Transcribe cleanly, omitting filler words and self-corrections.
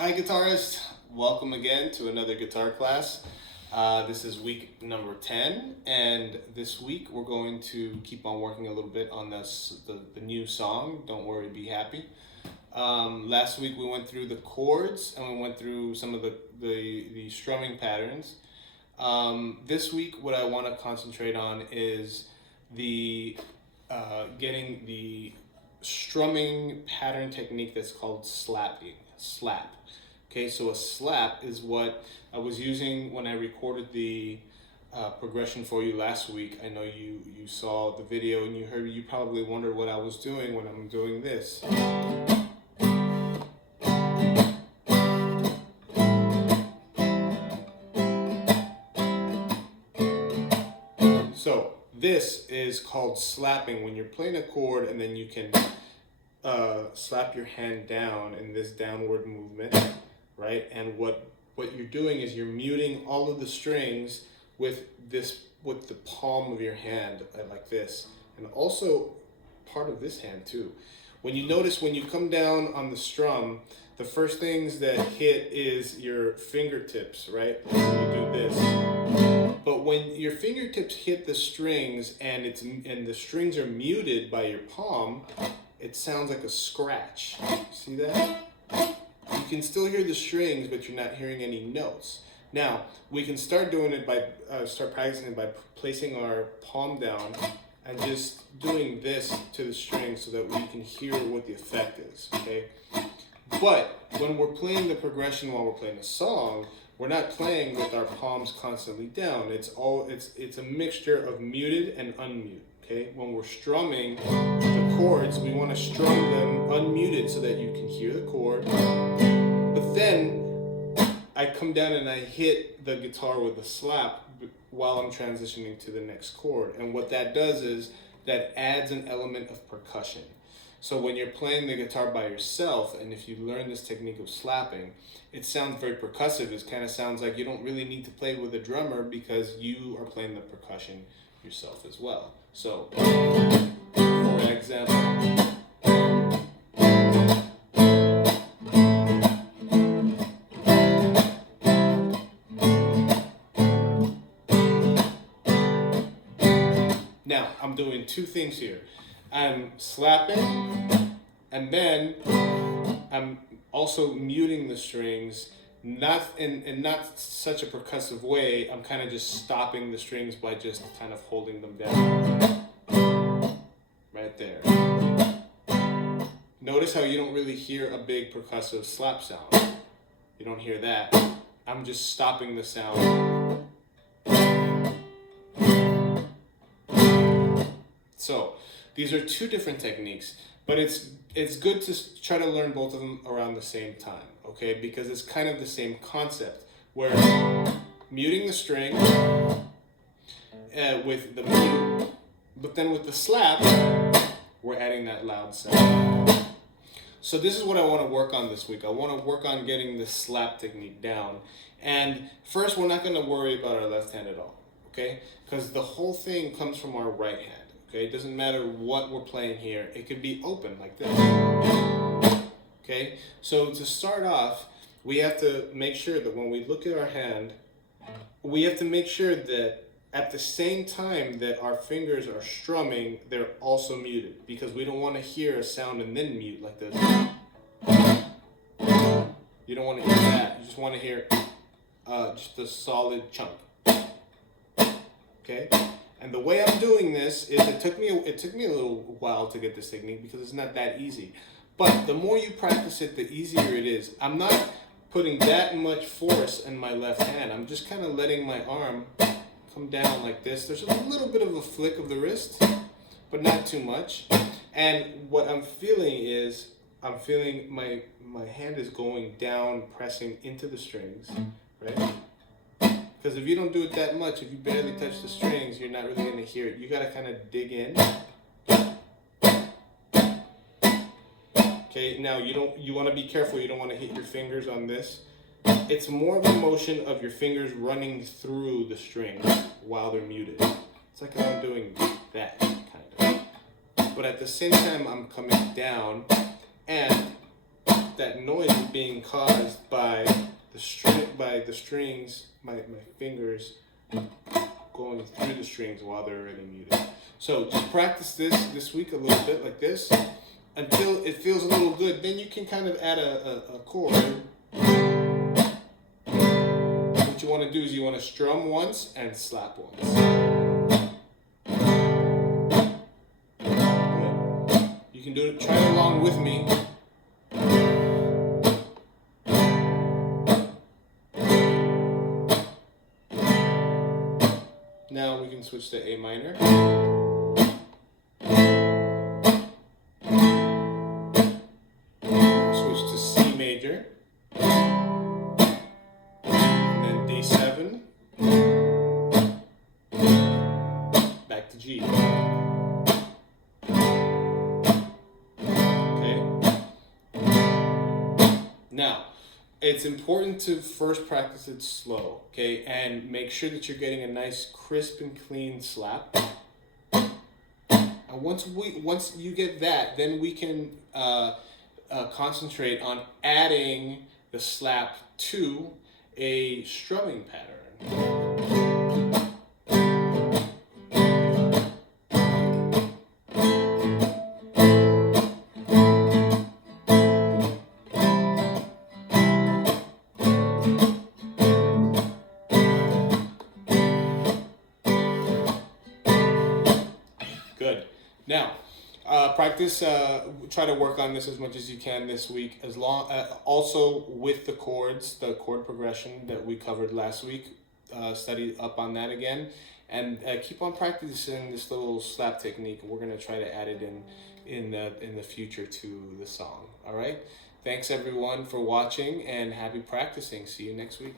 Hi guitarists, welcome again to another guitar class. This is week number 10, and this week we're going to keep on working a little bit on the new song, Don't Worry, Be Happy. Last week we went through the chords and we went through some of the strumming patterns. This week what I want to concentrate on is getting the strumming pattern technique that's called slap. Okay, so a slap is what I was using when I recorded the progression for you last week. I know you saw the video and you probably wondered what I was doing when I'm doing this. So this is called slapping, when you're playing a chord and then you can slap your hand down in this downward movement, right? And what you're doing is you're muting all of the strings with the palm of your hand, like this, and also part of this hand too. When you notice, when you come down on the strum, the first things that hit is your fingertips, right? You do this. But when your fingertips hit the strings and the strings are muted by your palm, it sounds like a scratch. See that? You can still hear the strings, but you're not hearing any notes. Now, we can start doing it by, start practicing it by placing our palm down and just doing this to the strings so that we can hear what the effect is, okay? But when we're playing the progression while we're playing a song, we're not playing with our palms constantly down. It's a mixture of muted and unmuted. Okay? When we're strumming the chords, we want to strum them unmuted so that you can hear the chord. But then I come down and I hit the guitar with a slap while I'm transitioning to the next chord. And what that does is that adds an element of percussion. So when you're playing the guitar by yourself, and if you learn this technique of slapping, it sounds very percussive. It kind of sounds like you don't really need to play with a drummer because you are playing the percussion yourself as well. So, for example, now I'm doing two things here. I'm slapping, and then I'm also muting the strings, not in not such a percussive way. I'm kind of just stopping the strings by just kind of holding them down. Right there. Notice how you don't really hear a big percussive slap sound. You don't hear that. I'm just stopping the sound. So, these are two different techniques, but it's good to try to learn both of them around the same time, okay? Because it's kind of the same concept, where muting the string with the mute, but then with the slap, we're adding that loud sound. So this is what I want to work on this week. I want to work on getting the slap technique down. And first, we're not going to worry about our left hand at all, okay? Because the whole thing comes from our right hand. Okay, it doesn't matter what we're playing here. It could be open like this. Okay, so to start off, we have to make sure that when we look at our hand, we have to make sure that at the same time that our fingers are strumming, they're also muted, because we don't want to hear a sound and then mute like this. You don't want to hear that. You just want to hear just a solid chunk. Okay? And the way I'm doing this is it took me a little while to get this technique because it's not that easy. But the more you practice it, the easier it is. I'm not putting that much force in my left hand. I'm just kind of letting my arm come down like this. There's a little bit of a flick of the wrist, but not too much. And what I'm feeling is, my hand is going down, pressing into the strings, right? Because if you don't do it that much, if you barely touch the strings, you're not really going to hear it. You got to kind of dig in. Okay, now you want to be careful. You don't want to hit your fingers on this. It's more of a motion of your fingers running through the strings while they're muted. It's like I'm doing that, kind of. But at the same time, I'm coming down, and that noise is being caused by the strings, my fingers going through the strings while they're already muted. So just practice this week a little bit like this until it feels a little good. Then you can kind of add a chord. What you want to do is you want to strum once and slap once. Good. You can do it. Try it along with me. Now we can switch to A minor. Switch to C major. And then D7. Back to G. Okay. Now, it's important to first practice it slow, okay? And make sure that you're getting a nice crisp and clean slap. And once you get that, then we can concentrate on adding the slap to a strumming pattern. Good. Now, practice. Try to work on this as much as you can this week. Also with the chords, the chord progression that we covered last week. Study up on that again, and keep on practicing this little slap technique. We're gonna try to add it in the future to the song. All right. Thanks everyone for watching, and happy practicing. See you next week.